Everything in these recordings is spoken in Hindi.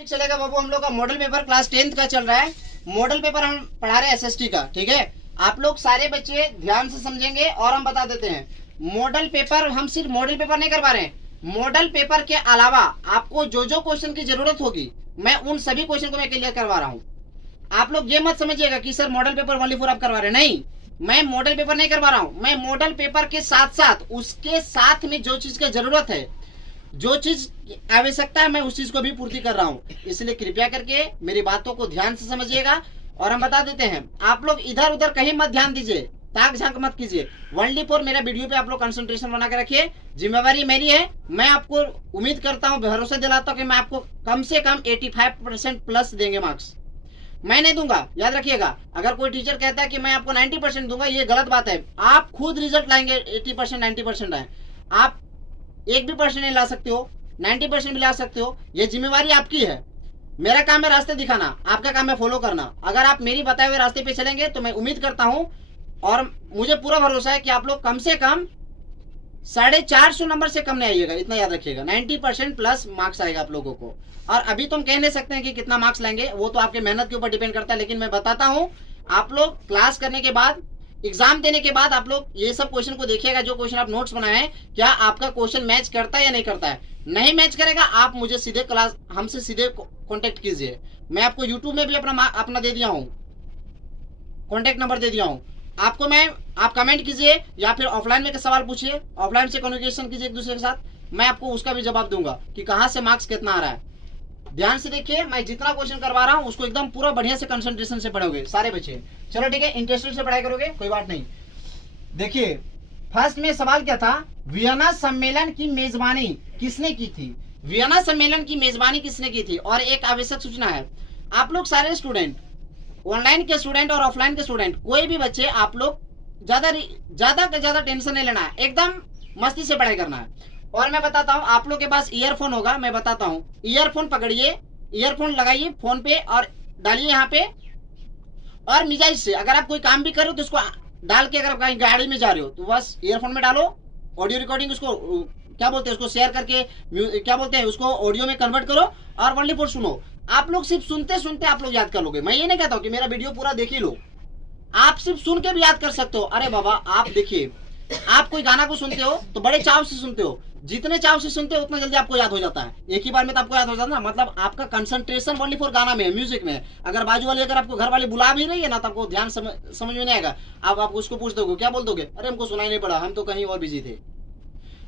चलेगा बाबू, हम लोग का मॉडल पेपर क्लास 10th का चल रहा है। मॉडल पेपर हम पढ़ा रहे हैं एसएसटी का, ठीक है। आप लोग सारे बच्चे ध्यान से समझेंगे और हम बता देते हैं। मॉडल पेपर हम सिर्फ मॉडल पेपर नहीं करवा रहे हैं, मॉडल पेपर के अलावा आपको जो जो क्वेश्चन की जरूरत होगी मैं उन सभी क्वेश्चन को मैं क्लियर करवा रहा हूँ। आप लोग ये मत समझिएगा कि sir model paper only for आप करवा रहे हैं, नहीं, मैं मॉडल पेपर नहीं करवा रहा हूँ। मैं मॉडल पेपर के साथ साथ उसके साथ में जो चीज की जरूरत है, जो चीज आवश्यकता है, मैं उस चीज को भी पूर्ति कर रहा हूँ। इसलिए कृपया करके मेरी बातों को ध्यान से समझिएगा। और हम बता देते हैं, आप लोग इधर उधर कहीं मत ध्यान दीजिए, ताक झांक मत कीजिए। ओनली फॉर मेरा वीडियो पे आप लोग कंसंट्रेशन बना के रखिए। जिम्मेवारी मेरी है, मैं आपको उम्मीद करता हूँ, भरोसा दिलाता हूँ कि मैं आपको कम से कम 85% प्लस देंगे मार्क्स। मैं नहीं दूंगा, याद रखिएगा। अगर कोई टीचर कहता है कि मैं आपको 90% दूंगा, ये गलत बात है। आप खुद रिजल्ट लाएंगे 80% 90% है। आप 1% नहीं ला सकते हो, 90% भी ला सकते हो। ये जिम्मेवारी आपकी है। मेरा काम है रास्ते दिखाना, आपका काम है फॉलो करना। अगर आप मेरी बताए हुए रास्ते पे चलेंगे तो मैं उम्मीद करता हूं और मुझे पूरा भरोसा है कि आप लोग कम से कम 450 नंबर से कम नहीं आइएगा, इतना याद रखिएगा। 90% प्लस मार्क्स आएगा आप लोगों को। और अभी तुम कह नहीं सकते हैं कि कितना मार्क्स लेंगे, वो तो आपके मेहनत के ऊपर डिपेंड करता है। लेकिन मैं बताता हूँ, आप लोग क्लास करने के बाद, एग्जाम देने के बाद आप लोग ये सब क्वेश्चन को देखिएगा। जो क्वेश्चन आप नोट्स बनाए हैं, क्या आपका क्वेश्चन मैच करता है या नहीं करता है। नहीं मैच करेगा, आप मुझे सीधे क्लास हमसे सीधे कांटेक्ट कीजिए। मैं आपको यूट्यूब में भी अपना दे दिया हूँ, कांटेक्ट नंबर दे दिया हूँ आपको। आप कमेंट कीजिए या फिर ऑफलाइन में सवाल पूछिए, ऑफलाइन से कम्युनिकेशन कीजिए एक दूसरे के साथ। मैं आपको उसका भी जवाब दूंगा कि कहाँ से मार्क्स कितना आ रहा है। ध्यान से देखिए, मैं जितना क्वेश्चन करवा रहा हूँ उसको एकदम पूरा बढ़िया से कंसंट्रेशन से पढ़ोगे सारे बच्चे। चलो ठीक है, इंटरेस्टेड से पढ़ाई करोगे, कोई बात नहीं। देखिए फर्स्ट में सवाल क्या था, वियना सम्मेलन की मेजबानी किसने की थी। वियना सम्मेलन की मेजबानी किसने की थी। और एक आवश्यक सूचना है, आप लोग सारे स्टूडेंट, ऑनलाइन के स्टूडेंट और ऑफलाइन के स्टूडेंट, कोई भी बच्चे, आप लोग ज्यादा टेंशन नहीं लेना है, एकदम मस्ती से पढ़ाई करना है। और मैं बताता हूँ, आप लोग के पास ईयरफोन होगा, मैं बताता हूँ। ईयरफोन पकड़िए, ईयरफोन लगाइए फोन पे और डालिए यहाँ पे। और मिजाज से अगर आप कोई काम भी कर रहे हो तो उसको डाल के, अगर कहीं गाड़ी में जा रहे हो तो बस ईयरफोन में डालो। ऑडियो रिकॉर्डिंग उसको क्या बोलते हैं, उसको शेयर करके क्या बोलते हैं, उसको ऑडियो में कन्वर्ट करो और ओनली फॉर सुनो। आप लोग सिर्फ सुनते सुनते आप लोग याद कर लोगे। मैं ये नहीं कहता हूँ कि मेरा वीडियो पूरा देख ही लो, आप सिर्फ सुन के भी याद कर सकते हो। अरे बाबा, आप देखिए, आप कोई गाना को सुनते हो तो बड़े चाव से सुनते हो, जितने चाव से सुनते हो उतना जल्दी आपको याद हो जाता है। एक ही बार में तो आपको याद हो जाता है ना, मतलब आपका कंसंट्रेशन ओनली फॉर गाना में, म्यूजिक में। अगर बाजू वाली, अगर आपको घर वाली बुला भी रही है ना, तो आपको ध्यान समझ में नहीं आएगा। आप उसको पूछ दोगे, क्या बोल दोगे, अरे हमको सुनाई नहीं पड़ा, हम तो कहीं और बिजी थे।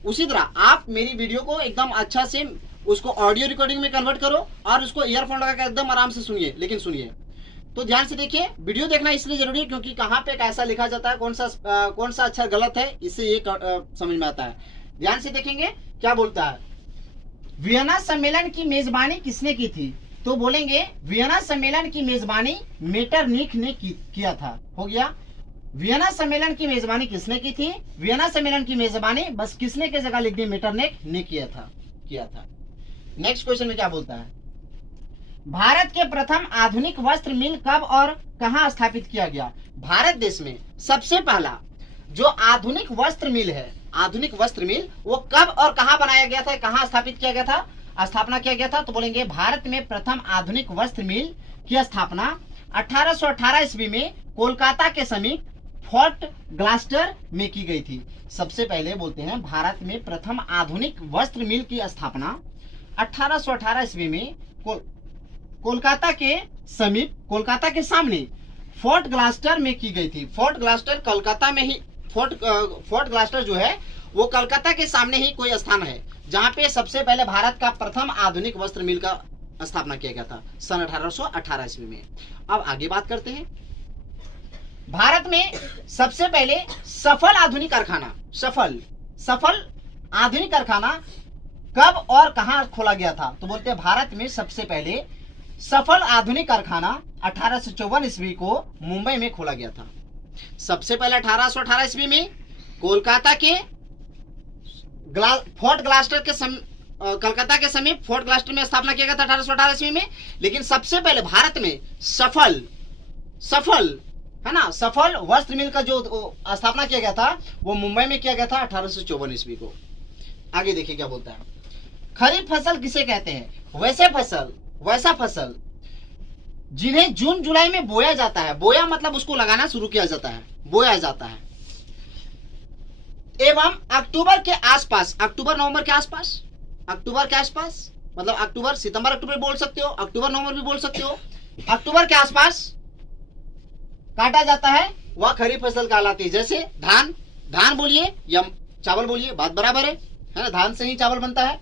उसी तरह आप मेरी वीडियो को एकदम अच्छा से उसको ऑडियो रिकॉर्डिंग में कन्वर्ट करो और उसको ईयरफोन लगा कर एकदम आराम से सुनिए। लेकिन सुनिए तो ध्यान से देखिए। वीडियो देखना इसलिए जरूरी है क्योंकि कहाँ पे कैसा लिखा जाता है, कौन सा अक्षर गलत है, इससे ये समझ में आता है। ध्यान से देखेंगे क्या बोलता है। वियना सम्मेलन की मेजबानी किसने की थी, तो बोलेंगे वियना सम्मेलन की मेजबानी मेटरनिख ने किया था। हो गया, वियना सम्मेलन की मेजबानी किसने की थी, वियना सम्मेलन की मेजबानी बस किसने की जगह लिख दी, मेटरनिख ने किया था। नेक्स्ट क्वेश्चन में क्या बोलता है, भारत के प्रथम आधुनिक वस्त्र मिल कब और कहां स्थापित किया गया। भारत देश में सबसे पहला जो आधुनिक वस्त्र मिल है, आधुनिक वस्त्र मिल, वो कब और कहां बनाया गया था, कहां स्थापित किया गया था, स्थापना किया गया था। तो बोलेंगे भारत में प्रथम आधुनिक वस्त्र मिल की स्थापना 1818 ईस्वी में कोलकाता के समीप फोर्ट ग्लास्टर में की गई थी। सबसे पहले बोलते हैं, भारत में प्रथम आधुनिक वस्त्र मिल की स्थापना 1818 ईस्वी में कोलकाता के समीप, कोलकाता के सामने फोर्ट ग्लास्टर में की गई थी। फोर्ट ग्लास्टर कोलकाता में ही, फोर्ट ग्लास्टर जो है वो कोलकाता के सामने ही कोई स्थान है जहां पे सबसे पहले भारत का प्रथम आधुनिक वस्त्र मिल का स्थापना किया गया था सन 1818 ईस्वी में। अब आगे बात करते हैं, भारत में सबसे पहले सफल आधुनिक कारखाना, सफल आधुनिक कारखाना कब और कहां खोला गया था। तो बोलते हैं भारत में सबसे पहले सफल आधुनिक कारखाना 1854 ईस्वी को मुंबई में खोला गया था। सबसे पहले 1818 ईस्वी में कोलकाता के फोर्ट ग्लास्टर के कलकत्ता के समीप फोर्ट ग्लास्टर में स्थापना किया गया था 1818 ईस्वी में। लेकिन सबसे पहले भारत में सफल है ना, सफल वस्त्र मिल का जो स्थापना किया गया था वो मुंबई में किया गया था 1854 ईस्वी को। आगे देखिए क्या बोलता है, खरीफ फसल किसे कहते हैं। वैसा फसल जिन्हें जून जुलाई में बोया जाता है, बोया मतलब उसको लगाना शुरू किया जाता है, बोया जाता है, एवं अक्टूबर के आसपास, अक्टूबर नवंबर के आसपास, अक्टूबर के आसपास मतलब अक्टूबर, सितंबर अक्टूबर बोल सकते हो, अक्टूबर नवंबर भी बोल सकते हो, अक्टूबर के आसपास काटा जाता है, वह खरीफ फसल कहलाती है। जैसे धान, धान बोलिए या चावल बोलिए, बात बराबर है ना, धान से ही चावल बनता है।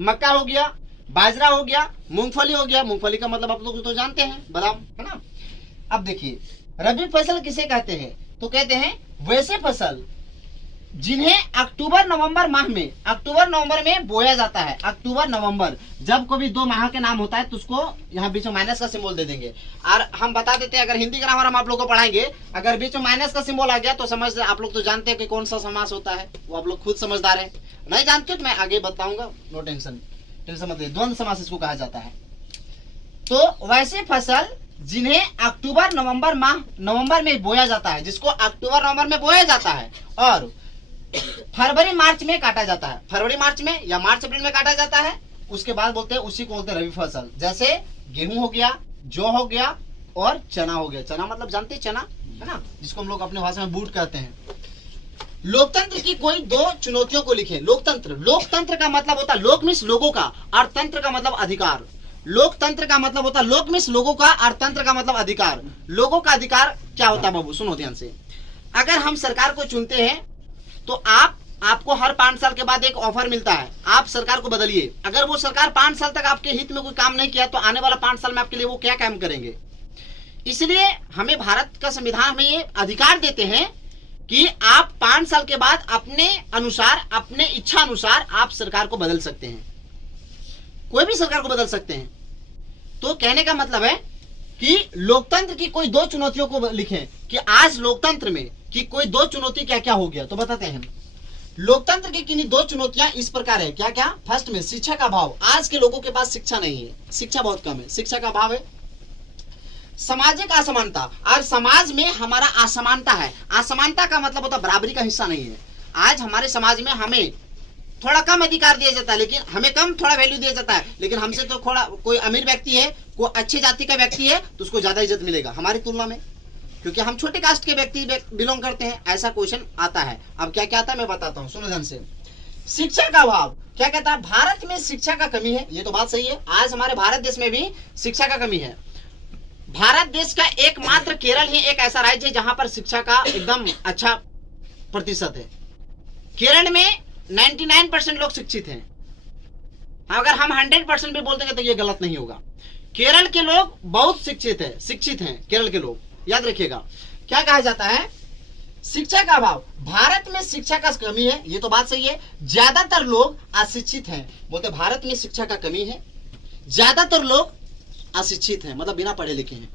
मक्का हो गया, बाजरा हो गया, मूंगफली हो गया, मूंगफली का मतलब आप लोग तो जानते हैं, बादाम, है ना। अब देखिए रबी फसल किसे कहते हैं, तो कहते हैं वैसे फसल जिन्हें अक्टूबर नवंबर माह में, अक्टूबर नवंबर में बोया जाता है। अक्टूबर नवंबर, जब कोई 2 माह के नाम होता है तो उसको यहाँ बीच में माइनस का सिंबल दे देंगे। और हम बता देते हैं, अगर हिंदी ग्रामर हम आप लोग को पढ़ाएंगे, अगर बीच में माइनस का सिंबल आ गया तो समझ, आप लोग तो जानते हैं कि कौन सा समास होता है, वो आप लोग खुद समझदार है। नहीं जानते हो तो मैं आगे बताऊंगा, नो टेंशन, टेंशन मत लीजिए। द्वंद्व समास इसको कहा जाता है। तो वैसे फसल जिन्हें अक्टूबर नवंबर माह, नवंबर में बोया जाता है, जिसको अक्टूबर नवंबर में बोया जाता है और फरवरी मार्च में काटा जाता है, फरवरी मार्च में या मार्च अप्रैल में काटा जाता है, उसके बाद बोलते हैं, उसी को बोलते हैं रबी फसल। जैसे गेहूं हो गया, जौ हो गया और चना हो गया। चना मतलब जानते हैं, चना है ना, जिसको हम लोग अपने भाषा में बूट कहते हैं। लोकतंत्र की कोई 2 चुनौतियों को लिखे। लोकतंत्र, लोकतंत्र का मतलब होता है लोक मीन्स लोगों का, और तंत्र का मतलब अधिकार। लोकतंत्र का मतलब होता है लोक मीन्स लोगों का, और तंत्र का मतलब अधिकार। लोगों का अधिकार क्या होता है बाबू, सुनो ध्यान से। अगर हम सरकार को चुनते हैं तो आपको हर 5 साल के बाद एक ऑफर मिलता है, आप सरकार को बदलिए। अगर वो सरकार 5 साल तक आपके हित में कोई काम नहीं किया तो आने वाला 5 साल में आपके लिए वो क्या काम करेंगे। इसलिए हमें भारत का संविधान हमें ये अधिकार देते हैं कि आप 5 साल के बाद अपने अनुसार, अपने इच्छा अनुसार आप सरकार को बदल सकते हैं, कोई भी सरकार को बदल सकते हैं। तो कहने का मतलब है कि लोकतंत्र की कोई 2 चुनौतियों को लिखें कि आज लोकतंत्र में कि कोई 2 चुनौती क्या क्या हो गया। तो बताते हैं, लोकतंत्र की किन्हीं 2 चुनौतियां इस प्रकार है। क्या क्या? फर्स्ट में शिक्षा का अभाव। आज के लोगों के पास शिक्षा नहीं है, शिक्षा बहुत कम है, शिक्षा का अभाव है। सामाजिक असमानता, और समाज में हमारा असमानता है। असमानता का मतलब होता है बराबरी का हिस्सा नहीं है। आज हमारे समाज में हमें थोड़ा कम अधिकार दिया जाता है, लेकिन हमें कम थोड़ा वैल्यू दिया जाता है, लेकिन हमसे तो थोड़ा कोई अमीर व्यक्ति है, कोई अच्छी जाति का व्यक्ति है तो उसको ज्यादा इज्जत मिलेगा हमारी तुलना में, क्योंकि हम छोटे कास्ट के व्यक्ति बिलोंग करते हैं। ऐसा क्वेश्चन आता है। अब क्या क्या आता है मैं बताता हूँ, सुनो ध्यान से। शिक्षा का अभाव, क्या कहता है? भारत में शिक्षा का कमी है। ये तो बात सही है, आज हमारे भारत देश में भी शिक्षा का कमी है। भारत देश का एकमात्र केरल ही एक ऐसा राज्य है जहां पर शिक्षा का एकदम अच्छा प्रतिशत है। केरल में 99% लोग शिक्षित हैं। अगर हम 100% भी बोल देंगे तो ये गलत नहीं होगा। केरल के लोग बहुत शिक्षित हैं केरल के लोग, याद रखिएगा। क्या कहा जाता है? शिक्षा का अभाव, भारत में शिक्षा का कमी है। ये तो बात सही है, ज्यादातर लोग अशिक्षित हैं। बोलते भारत में शिक्षा का कमी है, ज्यादातर लोग अशिक्षित हैं, मतलब बिना पढ़े लिखे हैं।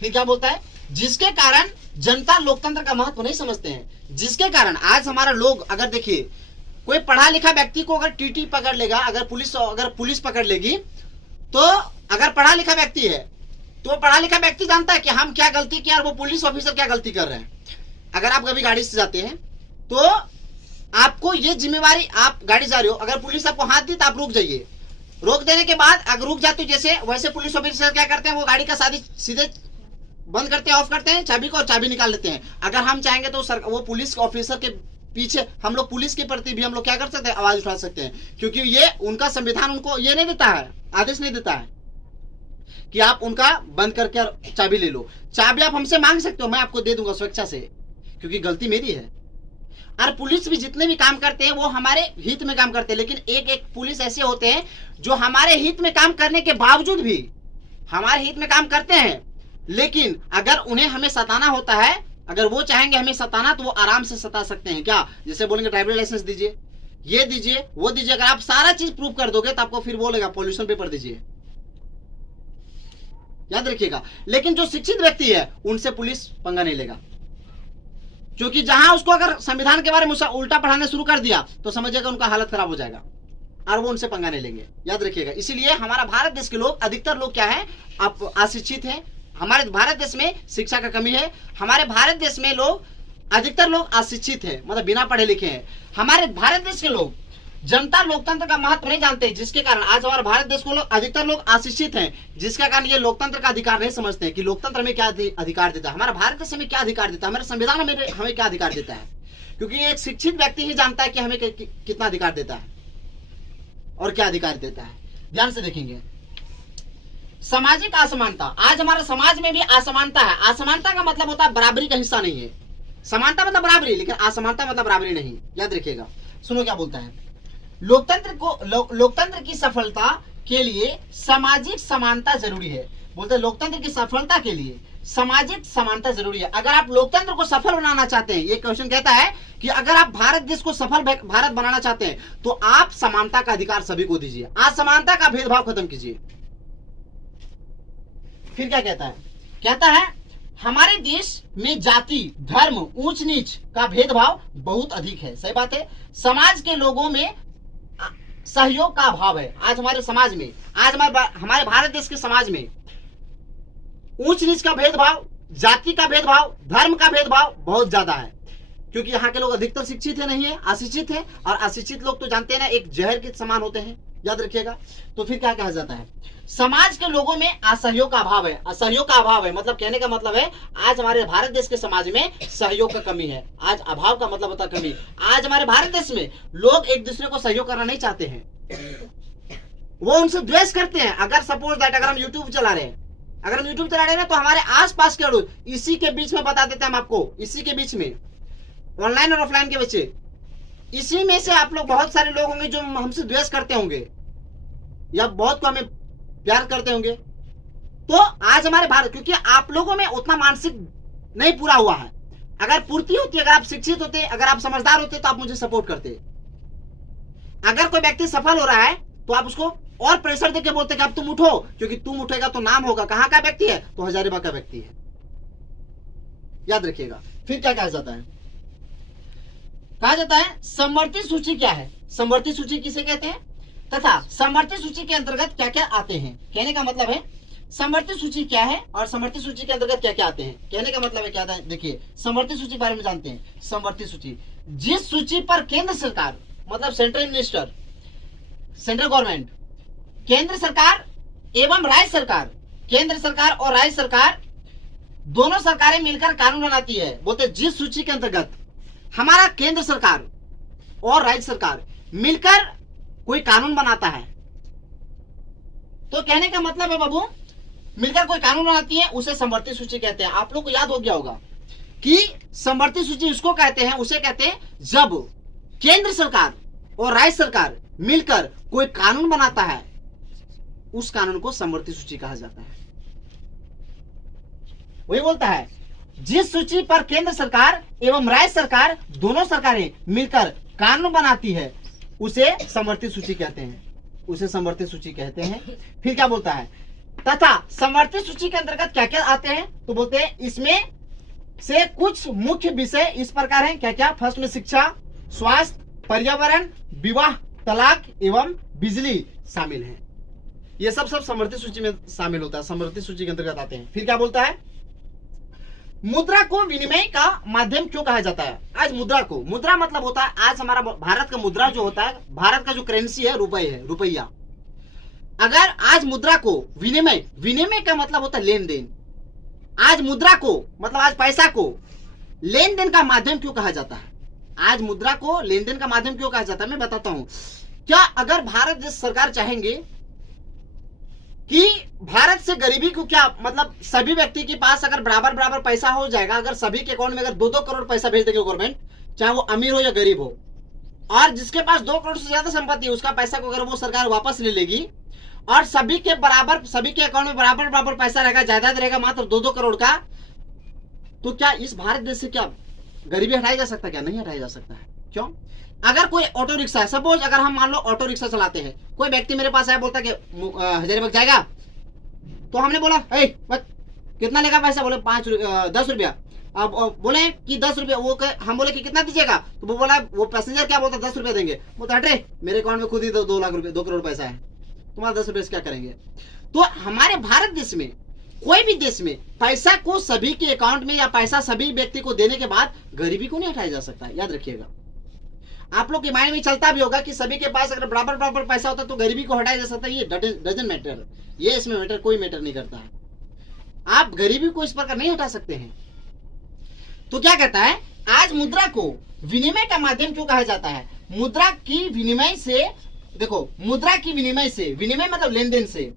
फिर क्या बोलता है? जिसके कारण जनता लोकतंत्र का महत्व नहीं समझते हैं। जिसके कारण आज हमारा लोग, अगर देखिए कोई पढ़ा लिखा व्यक्ति को अगर टीटी पकड़ लेगा, अगर पुलिस पकड़ लेगी, तो अगर पढ़ा लिखा व्यक्ति है तो पढ़ा लिखा व्यक्ति जानता है कि हम क्या गलती किया और वो पुलिस ऑफिसर क्या गलती कर रहे हैं। अगर आप कभी गाड़ी से जाते हैं तो आपको ये जिम्मेवारी, आप गाड़ी जा रहे हो, अगर पुलिस आपको हाथ दी तो आप रुक जाइए। रोक देने के बाद अगर रुक जाते हो जैसे, वैसे पुलिस ऑफिसर क्या करते हैं, वो गाड़ी का सीधे बंद करते हैं, ऑफ करते हैं चाबी को और चाबी निकाल लेते हैं। अगर हम चाहेंगे तो वो पुलिस ऑफिसर के पीछे हम लोग पुलिस के प्रति भी हम लोग क्या कर सकते हैं, आवाज उठा सकते हैं, क्योंकि ये उनका संविधान उनको ये नहीं देता है, आदेश नहीं देता है कि आप उनका बंद करके चाबी ले लो। चाबी आप हमसे मांग सकते हो, मैं आपको दे दूंगा स्वेच्छा से, क्योंकि गलती मेरी है। और पुलिस भी जितने भी काम करते हैं वो हमारे हित में काम करते हैं, लेकिन एक पुलिस ऐसे होते हैं जो हमारे हित में काम करने के बावजूद भी हमारे हित में काम करते हैं, लेकिन अगर उन्हें हमें सताना होता है, अगर वो चाहेंगे हमें सताना तो वो आराम से सता सकते हैं। क्या? जैसे बोलेंगे ड्राइविंग लाइसेंस दीजिए, ये दीजिए, वो दीजिए। अगर आप सारा चीज प्रूव कर दोगे तो आपको फिर बोलेगा पॉल्यूशन पेपर दीजिए, याद रखिएगा। लेकिन जो शिक्षित व्यक्ति है उनसे पुलिस पंगा नहीं लेगा, क्योंकि जहां उसको अगर संविधान के बारे में उल्टा पढ़ाने शुरू कर दिया तो समझिएगा उनका हालत खराब हो जाएगा और वो उनसे पंगा नहीं लेंगे, याद रखिएगा। इसीलिए हमारा भारत देश के लोग, अधिकतर लोग क्या है, आप अशिक्षित हैं। हमारे भारत देश में शिक्षा का कमी है। हमारे भारत देश में लोग, अधिकतर लोग अशिक्षित हैं, मतलब बिना पढ़े लिखे हैं। हमारे भारत देश के लोग जनता लोकतंत्र का महत्व नहीं जानते, जिसके कारण आज हमारे भारत देश को अधिकतर लोग अशिक्षित हैं, जिसका कारण ये लोकतंत्र का अधिकार नहीं समझते हैं कि लोकतंत्र हमें क्या अधिकार देता है, हमारा भारत देश हमें क्या अधिकार देता है, हमारे संविधान हमें क्या अधिकार देता है। क्योंकि एक शिक्षित व्यक्ति ही जानता है कि हमें कितना अधिकार देता है और क्या अधिकार देता है। ध्यान से देखेंगे, सामाजिक असमानता, आज हमारे समाज में भी असमानता है। असमानता का मतलब होता है बराबरी का हिस्सा नहीं है। समानता मतलब बराबरी, लेकिन असमानता मतलब बराबरी नहीं। याद रखिएगा, सुनो क्या बोलता है, लोकतंत्र की सफलता के लिए सामाजिक समानता जरूरी है। बोलते हैं लोकतंत्र की सफलता के लिए सामाजिक समानता जरूरी है। अगर आप लोकतंत्र को सफल बनाना चाहते हैं, ये क्वेश्चन कहता है कि अगर आप भारत देश को सफल भारत बनाना चाहते हैं तो आप समानता का अधिकार सभी को दीजिए, असमानता का भेदभाव खत्म कीजिए। फिर क्या कहता है, कहता है हमारे देश में जाति, धर्म, ऊंच नीच का भेदभाव बहुत अधिक है। सही बात है, समाज के लोगों में सहयोग का अभाव है। आज हमारे समाज में, आज हमारे भारत देश के समाज में ऊंच नीच का भेदभाव, जाति का भेदभाव, धर्म का भेदभाव बहुत ज्यादा है। क्योंकि यहाँ के लोग अधिकतर शिक्षित है नहीं है, अशिक्षित है, और अशिक्षित लोग तो जानते हैं ना, एक जहर के समान होते हैं। याद रखिएगा। तो फिर क्या कहा जाता है, समाज के लोगों में असहयोग का अभाव है। असहयोग का अभाव है मतलब कहने का मतलब है आज हमारे भारत देश के समाज में सहयोग का कमी है। आज अभाव का मतलब होता है कमी। आज हमारे भारत देश में लोग एक दूसरे को सहयोग करना नहीं चाहते हैं, वो उनसे द्वेष करते हैं। अगर सपोज दैट अगर हम यूट्यूब चला रहे हैं, तो हमारे आसपास के लोग, इसी के बीच में बता देते हैं हम आपको, इसी के बीच में ऑनलाइन और ऑफलाइन के बच्चे, इसी में से आप लोग बहुत सारे लोग होंगे जो हमसे द्वेष करते होंगे या बहुत को हमें प्यार करते होंगे। तो आज हमारे भारत, क्योंकि आप लोगों में उतना मानसिक नहीं पूरा हुआ है। अगर पूर्ति होती, अगर आप शिक्षित होते, अगर आप समझदार होते तो आप मुझे सपोर्ट करते। अगर कोई व्यक्ति सफल हो रहा है तो आप उसको और प्रेशर देके बोलते कि अब तुम उठो, क्योंकि तुम उठेगा तो नाम होगा। कहां का व्यक्ति है, तो हजारीबाग का व्यक्ति है। याद रखिएगा। फिर क्या कहा जाता है, कहा जाता है समवर्ती सूची क्या है, समवर्ती सूची किसे कहते हैं, तथा समवर्ती सूची के अंतर्गत क्या क्या आते हैं। कहने का मतलब है समवर्ती सूची क्या है और समवर्ती सूची के अंतर्गत क्या क्या आते हैं। कहने का मतलब है क्या है, देखिए समवर्ती सूची के बारे में जानते हैं। समवर्ती सूची, जिस सूची पर केंद्र सरकार मतलब सेंट्रल मिनिस्टर, सेंट्रल गवर्नमेंट, केंद्र सरकार एवं राज्य सरकार, केंद्र सरकार और राज्य सरकार दोनों सरकारें मिलकर कानून बनाती है। बोलते जिस सूची के अंतर्गत हमारा केंद्र सरकार और राज्य सरकार मिलकर कोई कानून बनाता है, तो कहने का मतलब है बाबू, मिलकर कोई कानून बनाती है उसे समवर्ती सूची कहते हैं। आप लोग को याद हो गया होगा कि समवर्ती सूची उसको कहते हैं, उसे कहते हैं जब केंद्र सरकार और राज्य सरकार मिलकर कोई कानून बनाता है, उस कानून को समवर्ती सूची कहा जाता है। वही बोलता है जिस सूची पर केंद्र सरकार एवं राज्य सरकार दोनों सरकारें मिलकर कानून बनाती है उसे समवर्ती सूची कहते हैं, उसे समवर्ती सूची कहते हैं। फिर क्या बोलता है, तथा समवर्ती सूची के अंतर्गत क्या क्या आते हैं, तो बोलते हैं इसमें से कुछ मुख्य विषय इस प्रकार हैं। क्या क्या, फर्स्ट में शिक्षा, स्वास्थ्य, पर्यावरण, विवाह, तलाक एवं बिजली शामिल है। ये सब समवर्ती सूची में शामिल होता है, समवर्ती सूची के अंतर्गत आते हैं। फिर क्या बोलता है, मुद्रा को विनिमय का माध्यम क्यों कहा जाता है। आज मुद्रा को, मुद्रा मतलब होता है आज हमारा भारत का मुद्रा जो होता है, भारत का जो करेंसी है रुपए है, रुपया। अगर आज मुद्रा को विनिमय, विनिमय का मतलब होता है लेन देन। आज मुद्रा को मतलब आज पैसा को लेन देन का माध्यम क्यों कहा जाता है, आज मुद्रा को लेन देन का माध्यम क्यों कहा जाता है, मैं बताता हूं। क्या अगर भारत देश सरकार चाहेंगे कि भारत से गरीबी को, क्या मतलब सभी व्यक्ति के पास अगर बराबर बराबर पैसा हो जाएगा, अगर सभी के अकाउंट में अगर 2-2 करोड़ पैसा भेज देगी गवर्नमेंट, चाहे वो अमीर हो या गरीब हो, और जिसके पास 2 करोड़ से ज्यादा संपत्ति है उसका पैसा को अगर वो सरकार वापस ले लेगी और सभी के बराबर, सभी के अकाउंट में बराबर बराबर पैसा रहेगा, जायदाद रहेगा मात्र 2-2 करोड़ का, तो क्या इस भारत देश से क्या गरीबी हटाया जा सकता है, क्या नहीं हटाया जा सकता है। क्यों, अगर कोई ऑटो रिक्शा है, सपोज अगर हम मान लो ऑटो रिक्शा चलाते हैं, कोई व्यक्ति मेरे पास आया बोलता कि हजारीबाग जाएगा, तो हमने बोला कितना लेगा पैसा, बोले 10 रुपया। अब बोले कि 10 रुपया, वो हम बोले कि कितना दीजिएगा, तो वो बोला, वो पैसेंजर क्या बोलता 10 रुपया देंगे, बोलता हटे मेरे अकाउंट में खुद ही 2 लाख रुपए 2 करोड़ पैसा है, तुम्हारा 10 रुपये से क्या करेंगे। तो हमारे भारत देश में, कोई भी देश में पैसा को सभी के अकाउंट में या पैसा सभी व्यक्ति को देने के बाद गरीबी को नहीं हटाया जा सकता है, याद रखिएगा। आप लोग के माइंड में चलता भी होगा कि सभी के पास अगर बराबर बराबर पैसा होता तो गरीबी को हटाया जा सकता है। ये डजन मैटर, ये इसमें मैटर कोई मैटर नहीं करता है। आप गरीबी को इस प्रकार नहीं हटा सकते हैं। तो क्या कहता है, आज मुद्रा को विनिमय का माध्यम क्यों कहा जाता है? मुद्रा की विनिमय से, देखो मुद्रा की विनिमय से, विनिमय मतलब लेन देन से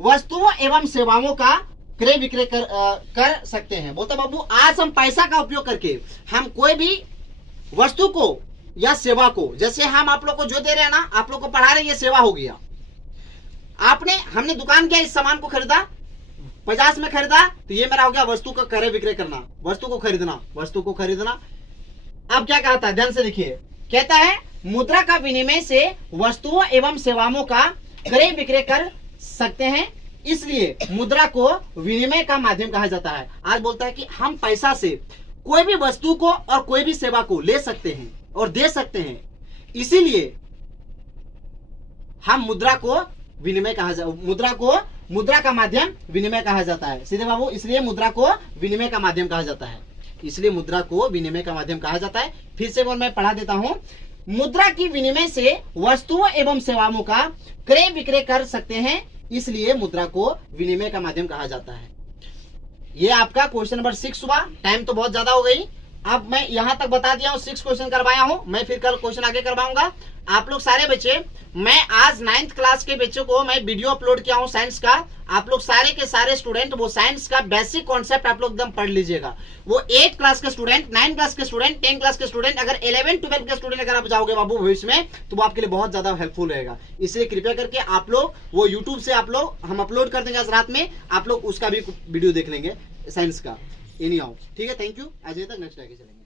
वस्तुओं एवं सेवाओं का क्रय विक्रय कर सकते हैं। बोलते बाबू आज हम पैसा का उपयोग करके हम कोई भी वस्तु को या सेवा को, जैसे हम आप लोग को जो दे रहे हैं ना, आप लोग को पढ़ा रहे हैं, ये सेवा हो गया। हमने दुकान किया, इस सामान को खरीदा 50 में खरीदा, तो ये मेरा हो गया वस्तु का क्रय विक्रय करना, वस्तु को खरीदना। अब क्या कहता है, ध्यान से देखिए, कहता है मुद्रा का विनिमय से वस्तुओं एवं सेवाओं का क्रय विक्रय कर सकते हैं, इसलिए मुद्रा को विनिमय का माध्यम कहा जाता है। आज बोलता है कि हम पैसा से कोई भी वस्तु को और कोई भी सेवा को ले सकते हैं और दे सकते हैं, इसीलिए हम मुद्रा को विनिमय मुद्रा का माध्यम विनिमय कहा जाता है। सीधे बाबू, इसलिए मुद्रा को विनिमय का माध्यम कहा जाता है, इसलिए मुद्रा को विनिमय का माध्यम कहा जाता है। फिर से मैं पढ़ा देता हूं, मुद्रा की विनिमय से वस्तुओं एवं सेवाओं का क्रय विक्रय कर सकते हैं, इसलिए मुद्रा को विनिमय का माध्यम कहा जाता है। ये आपका क्वेश्चन नंबर 6 हुआ। टाइम तो बहुत ज्यादा हो गई, अब मैं यहां तक बता दिया हूं, 6 क्वेश्चन करवाया हूं, मैं फिर कल क्वेश्चन आगे करवाऊंगा। आप लोग सारे बच्चे, मैं आज 9th क्लास के बच्चों को मैं वीडियो अपलोड किया हूं साइंस का। आप लोग सारे के सारे स्टूडेंट वो साइंस का बेसिक कॉन्सेप्ट आप लोग एकदम पढ़ लीजिएगा। वो 8th क्लास के स्टूडेंट, 9th क्लास के स्टूडेंट, 10th क्लास के स्टूडेंट, अगर 11th 12th के स्टूडेंट अगर आप जाओगे बाबू भविष्य में, तो वो आपके लिए बहुत ज्यादा हेल्पफुल रहेगा। इसलिए कृपया करके आप लोग वो यूट्यूब से आप लोग, हम अपलोड कर देंगे आज रात में, आप लोग उसका भी वीडियो देख लेंगे साइंस का। एनी हाउ, ठीक है, थैंक यू। आज तक नेक्स्ट आगे चलेंगे।